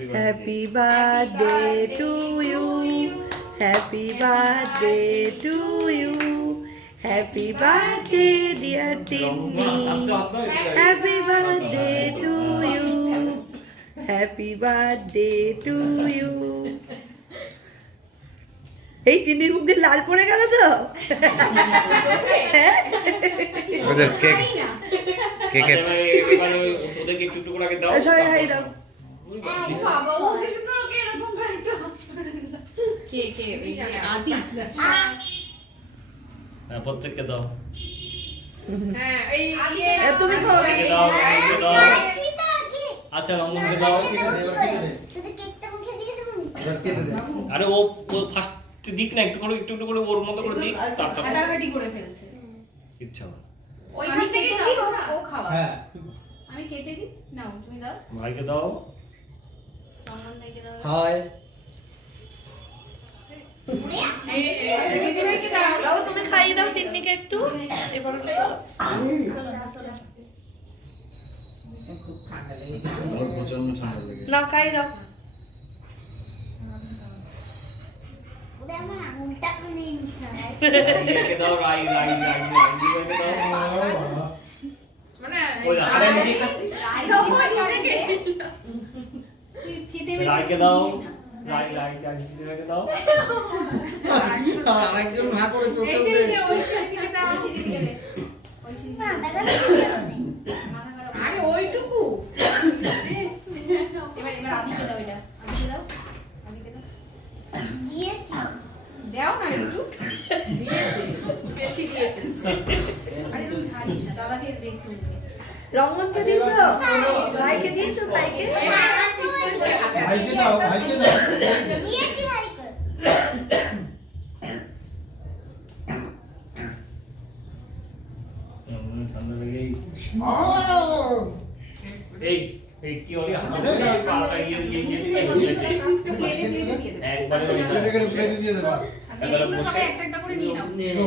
Happy birthday to you. Happy birthday to you. Happy birthday, dear Tindy. Happy birthday to you. Happy birthday to you. এই তিন্নির মুখ দিয়ে লাল পড়ে গেল তো। ওদের কেক কেক ওদেরকে একটু একটু করে আগে দাও। সবাই হাই দাও। বাবা ও কিছু করো কে এরকম করে একটু কে এই আদি হ্যাঁ প্রত্যেককে দাও। হ্যাঁ এই তুমি খাও। দাও দাও। আচ্ছা রঙকে দাও। আরে ও ফার্স্ট দিক না একটু করে ওর মতো করে দিক তারপর হাঁটাহাঁটি করে ফেলছে ইচ্ছা হয়। ওইখান থেকে ও খাওয়া হ্যাঁ আমি কেটে দিই নাও তুমি দাও ভাইকে দাও। রমন ভাইকে দাও হাই দিদি ভাইকে দাও দাও তুমি খাইয়ে দাও তিন্নিকে একটু। এবার আমার প্রচন্ড ঠান্ডা লাগে। না খাইয়ে দাও। ভাইকে দাও রাই ভাইকে দাও। মানে ওই আরে নিজে খাচ্ছি। রাইকে দাও। রাই ভাইকে দাও। আরেকজন না করে চোখে এই উঠে যে ওই দিকে দাও ওই দিকে দে আরে ওইটুকু এবার আদিকে দাও এটা আদিকে দাও দাও না একটু দিয়েছি বেশি দিয়ে ফেলছে আরে তুমি ছাড়িস না দাদাকে দেখতে রঙনকে দিয়েছো? ভাইকে দিয়েছো? ভাইকে? ভাইকে দাও ভাইকে দাও ঠান্ডা লাগে। এই কি হলো হাতে পাটা ইয়ে একবারে এটা করে প্লেটে দিয়ে দেবা সবাই একটা একটা করে নিয়ে নাও